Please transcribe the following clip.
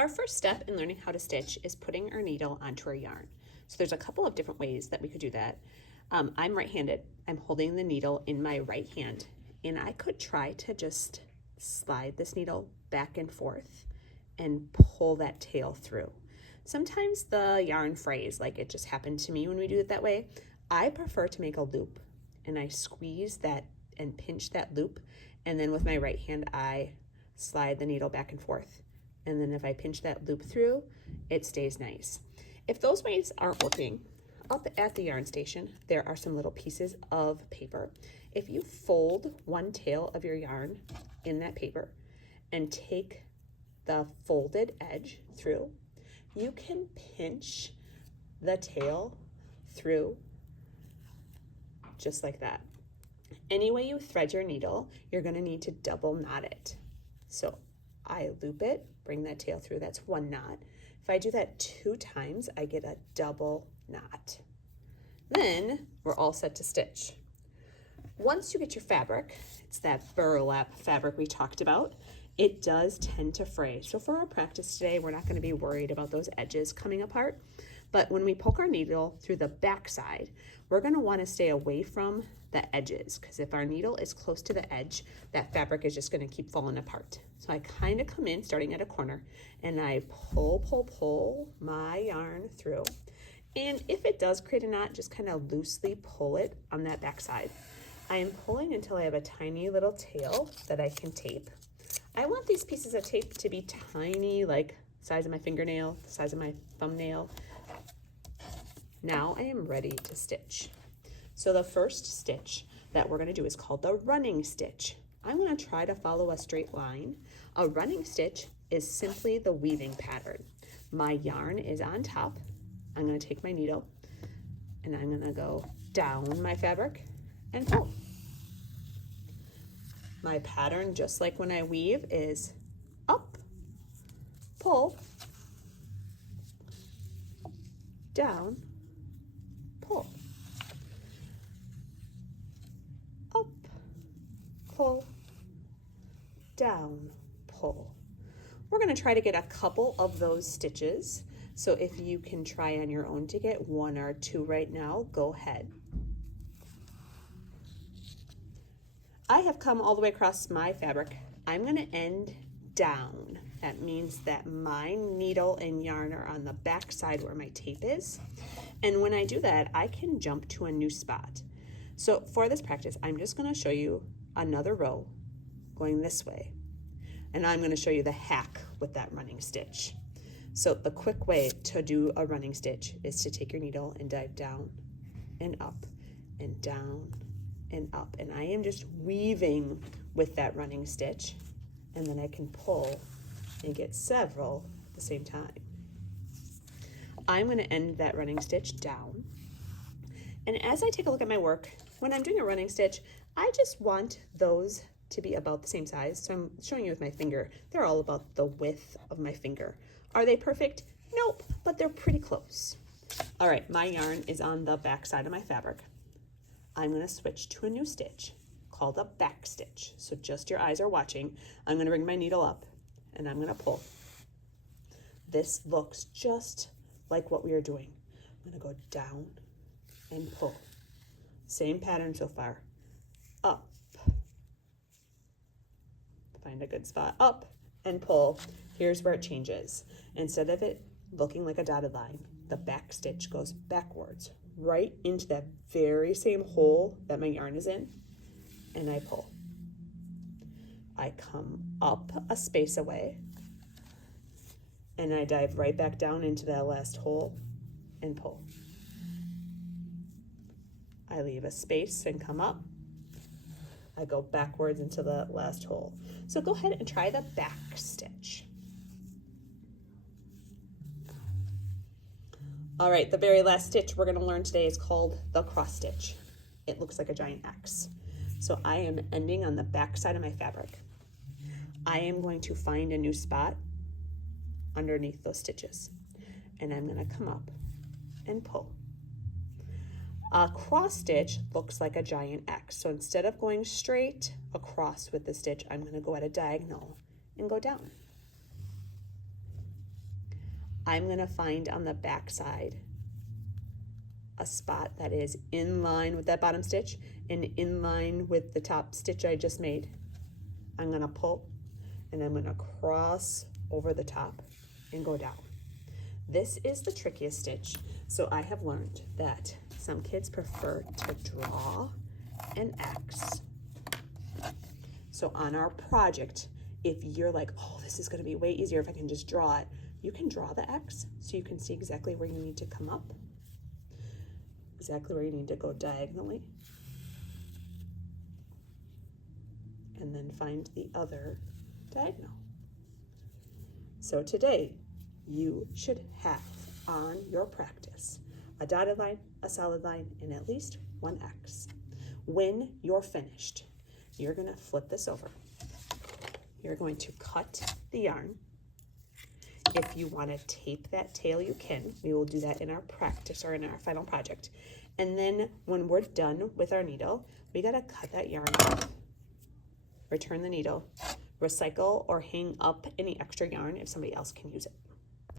Our first step in learning how to stitch is putting our needle onto our yarn. So there's a couple of different ways that we could do that. I'm right-handed. I'm holding the needle in my right hand, and I could try to just slide this needle back and forth and pull that tail through. Sometimes the yarn frays, like it just happened to me when we do it that way. I prefer to make a loop, and I squeeze that and pinch that loop, and then with my right hand I slide the needle back and forth. And then if I pinch that loop through, it stays nice. If those ways aren't working, up at the yarn station, there are some little pieces of paper. If you fold one tail of your yarn in that paper and take the folded edge through, you can pinch the tail through just like that. Any way you thread your needle, you're gonna need to double knot it. So I loop it, bring that tail through, that's one knot. If I do that 2 times, I get a double knot. Then we're all set to stitch. Once you get your fabric, it's that burlap fabric we talked about, it does tend to fray. So for our practice today, we're not gonna be worried about those edges coming apart. But when we poke our needle through the back side, we're gonna wanna stay away from the edges, because if our needle is close to the edge, that fabric is just gonna keep falling apart. So I kind of come in starting at a corner and I pull my yarn through. And if it does create a knot, just kind of loosely pull it on that back side. I am pulling until I have a tiny little tail that I can tape. I want these pieces of tape to be tiny, like the size of my fingernail, the size of my thumbnail. Now I am ready to stitch. So the first stitch that we're gonna do is called the running stitch. I'm gonna try to follow a straight line. A running stitch is simply the weaving pattern. My yarn is on top. I'm gonna take my needle and I'm gonna go down my fabric and pull. My pattern, just like when I weave, is up, pull, down, pull, up, pull, down, pull. We're going to try to get a couple of those stitches. So if you can try on your own to get 1 or 2 right now, go ahead. I have come all the way across my fabric. I'm going to end down. That means that my needle and yarn are on the back side where my tape is. And when I do that, I can jump to a new spot. So for this practice, I'm just going to show you another row going this way. And I'm going to show you the hack with that running stitch. So the quick way to do a running stitch is to take your needle and dive down and up and down and up. And I am just weaving with that running stitch, and then I can pull and get several at the same time. I'm going to end that running stitch down. And as I take a look at my work, when I'm doing a running stitch, I just want those to be about the same size. So I'm showing you with my finger. They're all about the width of my finger. Are they perfect? Nope, but they're pretty close. All right, my yarn is on the back side of my fabric. I'm going to switch to a new stitch called a back stitch. So just your eyes are watching. I'm going to bring my needle up and I'm going to pull. This looks just like what we are doing. I'm going to go down and pull. Same pattern so far. Up. Find a good spot. Up and pull. Here's where it changes. Instead of it looking like a dotted line, the back stitch goes backwards right into that very same hole that my yarn is in, and I pull. I come up a space away and I dive right back down into that last hole and pull. I leave a space and come up. I go backwards into the last hole. So go ahead and try the back stitch. All right, the very last stitch we're gonna learn today is called the cross stitch. It looks like a giant X. So I am ending on the back side of my fabric. I am going to find a new spot underneath those stitches, and I'm gonna come up and pull. A cross stitch looks like a giant X. So instead of going straight across with the stitch, I'm gonna go at a diagonal and go down. I'm gonna find on the back side a spot that is in line with that bottom stitch and in line with the top stitch I just made. I'm gonna pull and I'm gonna cross over the top and go down. This is the trickiest stitch. So I have learned that some kids prefer to draw an X. So on our project, if you're like, oh, this is gonna be way easier if I can just draw it, you can draw the X so you can see exactly where you need to come up, exactly where you need to go diagonally, and then find the other diagonal. So today, you should have on your practice a dotted line, a solid line, and at least one X. When you're finished, you're gonna flip this over. You're going to cut the yarn. If you want to tape that tail, you can. We will do that in our practice or in our final project. And then when we're done with our needle, we gotta cut that yarn off. Return the needle, recycle or hang up any extra yarn if somebody else can use it.